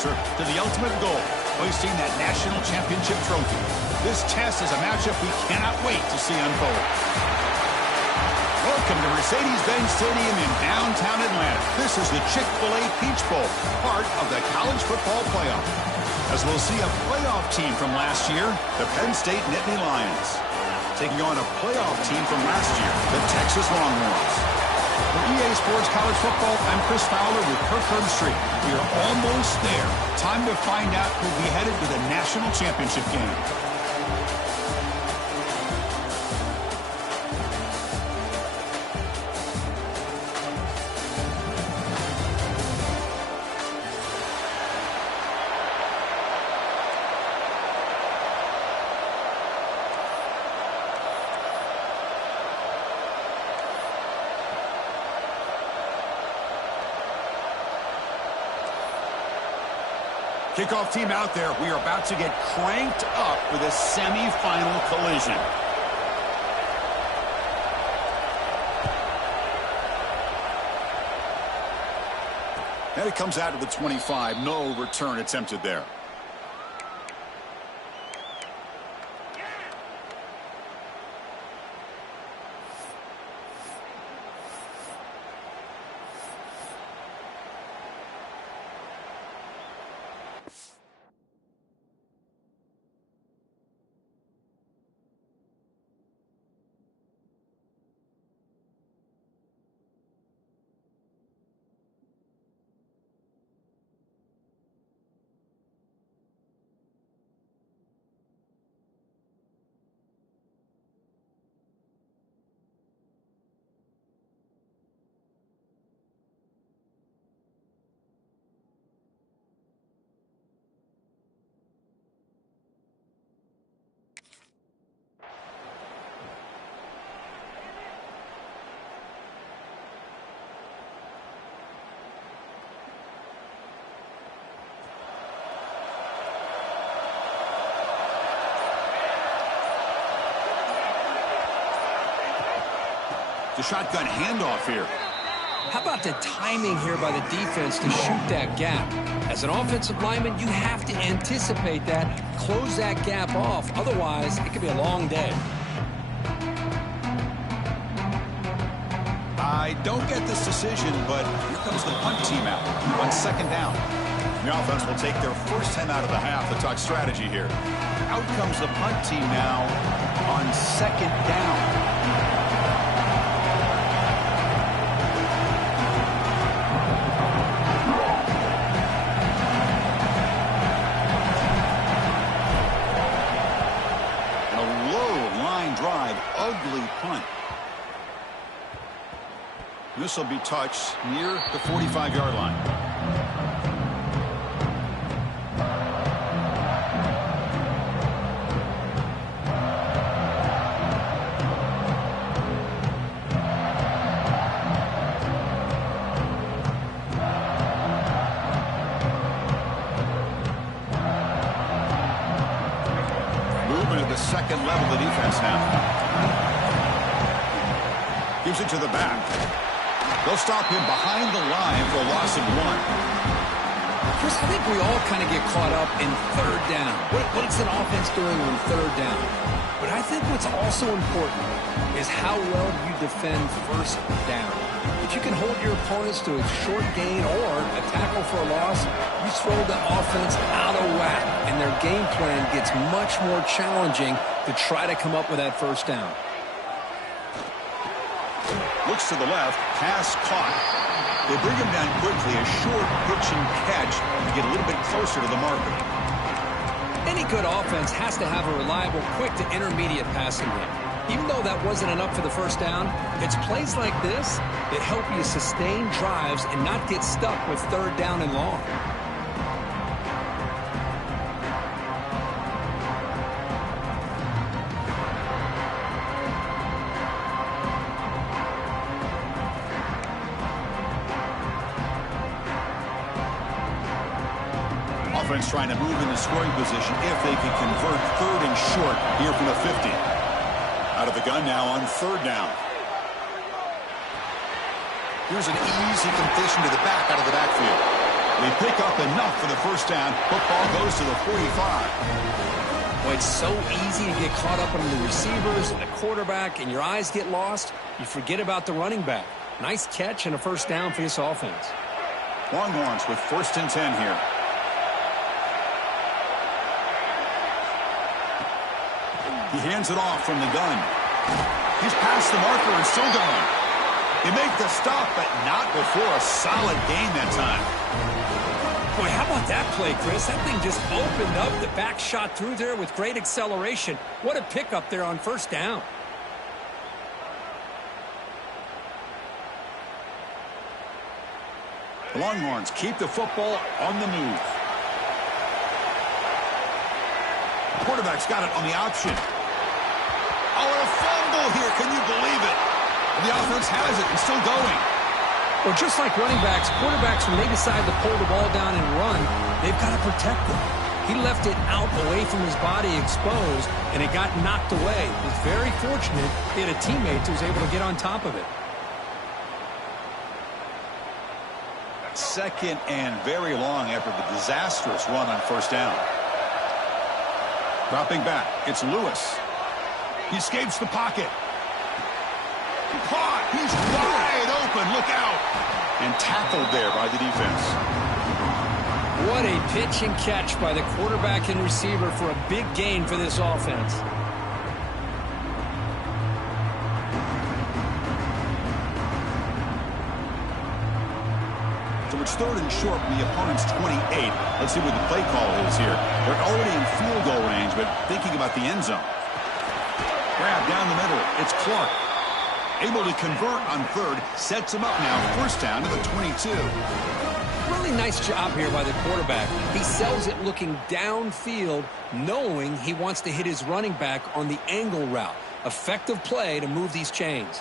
closer to the ultimate goal, hoisting that national championship trophy. This test is a matchup we cannot wait to see unfold. Welcome to Mercedes-Benz Stadium in downtown Atlanta. This is the Chick-fil-A Peach Bowl, part of the college football playoff. As we'll see a playoff team from last year, the Penn State Nittany Lions, taking on a playoff team from last year, the Texas Longhorns. For EA Sports College Football, I'm Chris Fowler with Kirk Herbstreit. We are almost there. Time to find out who'll be headed to the national championship game. Kickoff team out there. We are about to get cranked up for the semifinal collision. And it comes out to the 25. No return attempted there. The shotgun handoff here. How about the timing here by the defense to shoot that gap? As an offensive lineman, you have to anticipate that, close that gap off. Otherwise, it could be a long day. I don't get this decision, but here comes the punt team out on second down. The offense will take their first 10 out of the half to talk strategy here. Out comes the punt team now on second down. Ugly punt. This will be touched near the 45-yard line. Movement at the second level of the defense now. Gives it to the back. They'll stop him behind the line for a loss of 1. Chris, I think we all kind of get caught up in third down. What's an offense doing on third down? But I think what's also important is how well you defend first down. If you can hold your opponents to a short gain or a tackle for a loss, you throw the offense out of whack, and their game plan gets much more challenging to try to come up with that first down. Looks to the left, pass caught. They bring him down quickly, a short pitch and catch to get a little bit closer to the marker. Any good offense has to have a reliable, quick to intermediate passing game. Even though that wasn't enough for the first down, it's plays like this that help you sustain drives and not get stuck with third down and long. Offense trying to move in the scoring position if they can convert third and short here from the 50. Out of the gun now on third down. Here's an easy completion to the back out of the backfield. They pick up enough for the first down. Football goes to the 45. Well, it's so easy to get caught up on the receivers and the quarterback, and your eyes get lost. You forget about the running back. Nice catch and a first down for this offense. Longhorns with 1st and 10 here. He hands it off from the gun. He's past the marker and still going. They make the stop, but not before a solid gain that time. Boy, how about that play, Chris? That thing just opened up. The back shot through there with great acceleration. What a pickup there on first down. The Longhorns keep the football on the move. The quarterback's got it on the option. Oh, and a fumble here. Can you believe it? And the offense has it and still going. Well, just like running backs, quarterbacks, when they decide to pull the ball down and run, they've got to protect it. He left it out away from his body exposed, and it got knocked away. He was very fortunate he had a teammate who was able to get on top of it. 2nd and very long after the disastrous run on first down. Dropping back, it's Lewis. He escapes the pocket. Caught. He's wide open. Look out. And tackled there by the defense. What a pitch and catch by the quarterback and receiver for a big gain for this offense. So it's 3rd and short from the opponent's 28. Let's see what the play call is here. They're already in field goal range, but thinking about the end zone. Grab down the middle. It's Clark. Able to convert on 3rd. Sets him up now. First down to the 22. Really nice job here by the quarterback. He sells it looking downfield, knowing he wants to hit his running back on the angle route. Effective play to move these chains.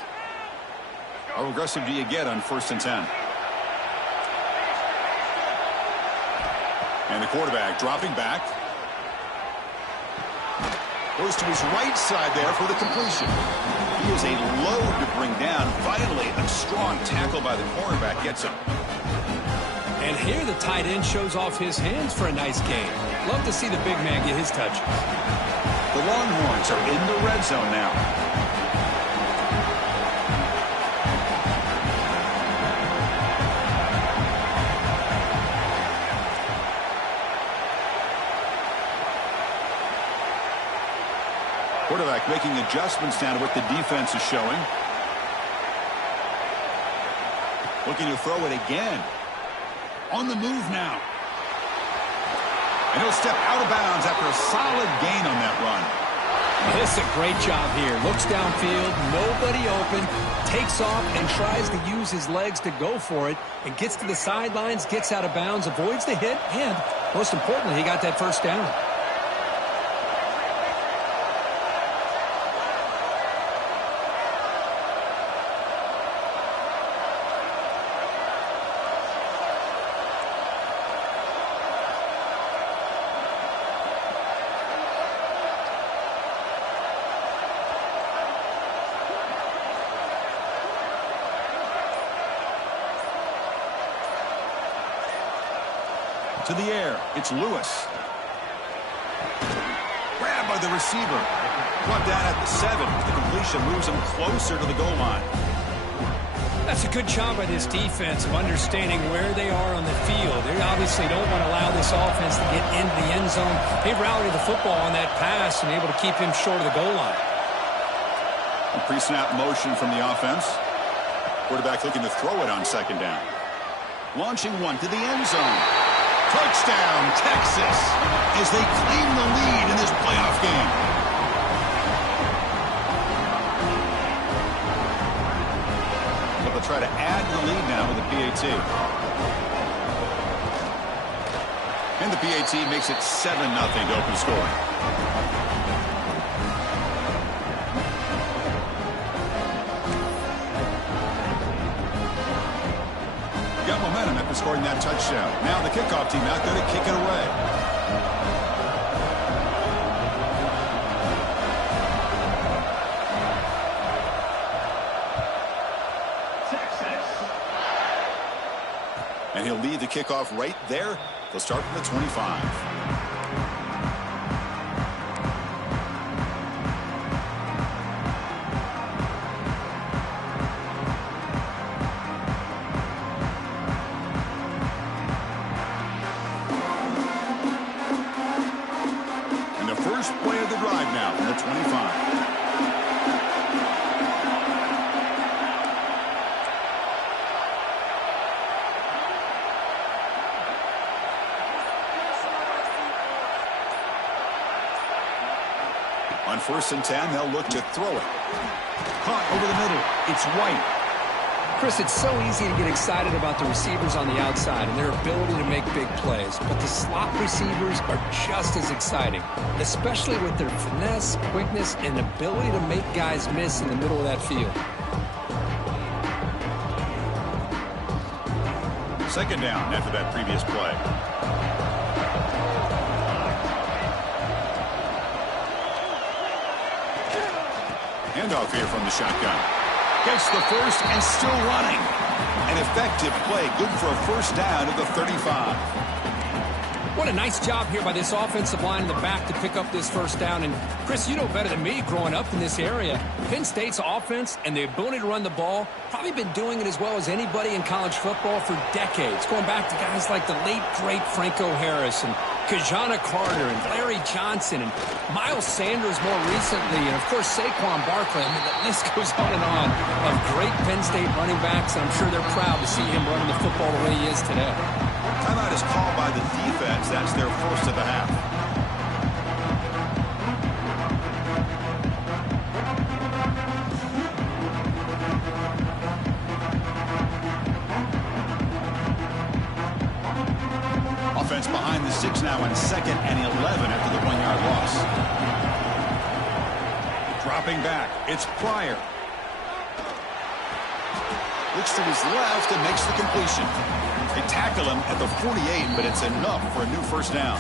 How aggressive do you get on 1st and 10? And the quarterback dropping back. Goes to his right side there for the completion. He is a load to bring down. Finally, a strong tackle by the cornerback gets him. And here the tight end shows off his hands for a nice gain. Love to see the big man get his touches. The Longhorns are in the red zone now. Quarterback making adjustments now to what the defense is showing. Looking to throw it again. On the move now. And he'll step out of bounds after a solid gain on that run. This is a great job here. Looks downfield, nobody open, takes off and tries to use his legs to go for it, and gets to the sidelines, gets out of bounds, avoids the hit, and most importantly, he got that first down. To the air, it's Lewis. Grabbed by the receiver. Brought down at the 7. The completion moves him closer to the goal line. That's a good job by this defense of understanding where they are on the field. They obviously don't want to allow this offense to get into the end zone. They rallied the football on that pass and able to keep him short of the goal line. A pre-snap motion from the offense. Quarterback looking to throw it on 2nd down. Launching one to the end zone. Touchdown, Texas, as they claim the lead in this playoff game. But they'll try to add the lead now with the PAT. And the PAT makes it 7-0 to open scoring. Got momentum after scoring that touchdown. Now the kickoff team out there to kick it away. And he'll lead the kickoff right there. They'll start from the 25. First play of the drive now from the 25. On 1st and 10, they'll look to throw it. Caught over the middle. It's White. Chris, it's so easy to get excited about the receivers on the outside and their ability to make big plays, but the slot receivers are just as exciting, especially with their finesse, quickness, and ability to make guys miss in the middle of that field. Second down after that previous play. Handoff here from the shotgun. Gets the first and still running. An effective play, good for a first down at the 35. What a nice job here by this offensive line in the back to pick up this first down. And, Chris, you know better than me growing up in this area. Penn State's offense and the ability to run the ball, probably been doing it as well as anybody in college football for decades, going back to guys like the late, great Franco Harris and Kajana Carter and Larry Johnson and Miles Sanders more recently, and, of course, Saquon Barkley. I mean, the list goes on and on of great Penn State running backs, and I'm sure they're proud to see him running the football the way he is today. Timeout is called by the defense. That's their first of the half. Offense behind the 6 now on 2nd and 11 after the 1-yard loss. Dropping back, it's Pryor. Looks to his left and makes the completion. They tackle him at the 48, but it's enough for a new first down.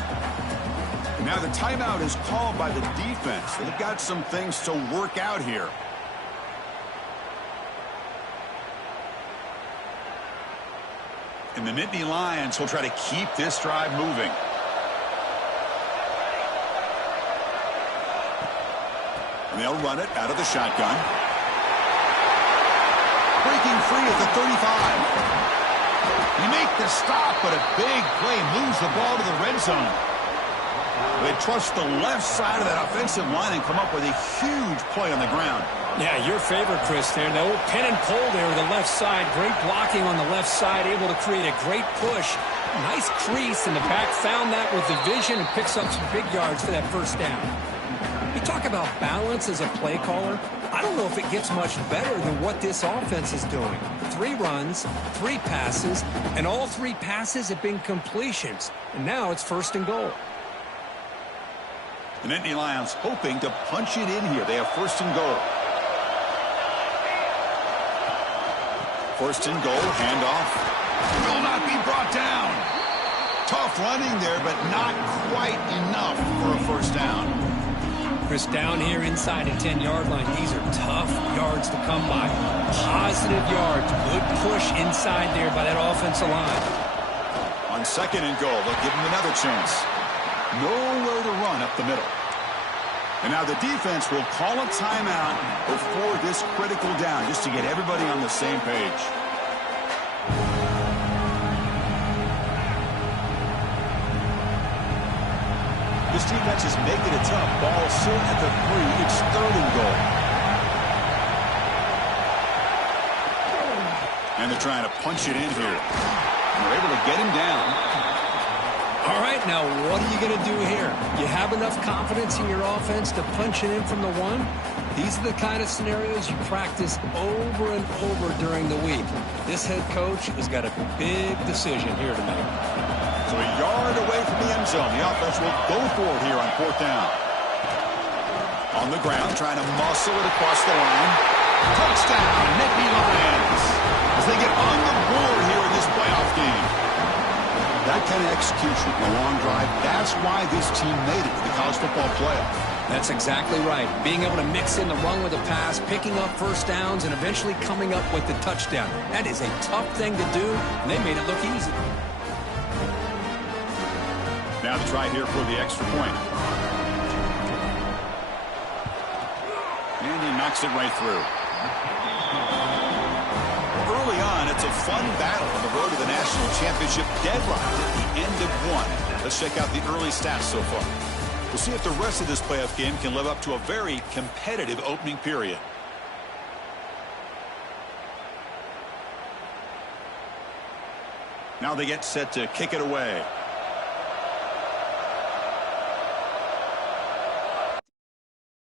Now the timeout is called by the defense. They've got some things to work out here. And the Nittany Lions will try to keep this drive moving. And they'll run it out of the shotgun. Breaking free at the 35. You make the stop, but a big play moves the ball to the red zone. They trust the left side of that offensive line and come up with a huge play on the ground. Yeah, your favorite, Chris, there. The old pin and pull there with the left side. Great blocking on the left side, able to create a great push. Nice crease in the back. Found that with the vision and picks up some big yards for that first down. You talk about balance as a play caller. I don't know if it gets much better than what this offense is doing. 3 runs, 3 passes, and all 3 passes have been completions. And now it's 1st and goal. The Nittany Lions hoping to punch it in here. They have 1st and goal. 1st and goal, handoff. Will not be brought down. Tough running there, but not quite enough for a first down. Chris, down here inside the 10-yard line, these are tough yards to come by. Positive yards, good push inside there by that offensive line. On 2nd and goal, they'll give him another chance. Nowhere to run up the middle. And now the defense will call a timeout before this critical down, just to get everybody on the same page. This defense is making it tough. Ball still at the 3. It's 3rd and goal. And they're trying to punch it in here. And they're able to get him down. All right, now what are you going to do here? You have enough confidence in your offense to punch it in from the 1? These are the kind of scenarios you practice over and over during the week. This head coach has got a big decision here to make. So a yard away from the end zone. The offense will go for it here on 4th down. On the ground, trying to muscle it across the line. Touchdown, Nittany Lions, as they get on the board here in this playoff game. That kind of execution, a long drive, that's why this team made it to the college football playoff. That's exactly right. Being able to mix in the run with a pass, picking up first downs, and eventually coming up with the touchdown. That is a tough thing to do, and they made it look easy. Now to try here for the extra point. And he knocks it right through. Early on, it's a fun battle on the road to the national championship, deadlocked at the end of one. Let's check out the early stats so far. We'll see if the rest of this playoff game can live up to a very competitive opening period. Now they get set to kick it away.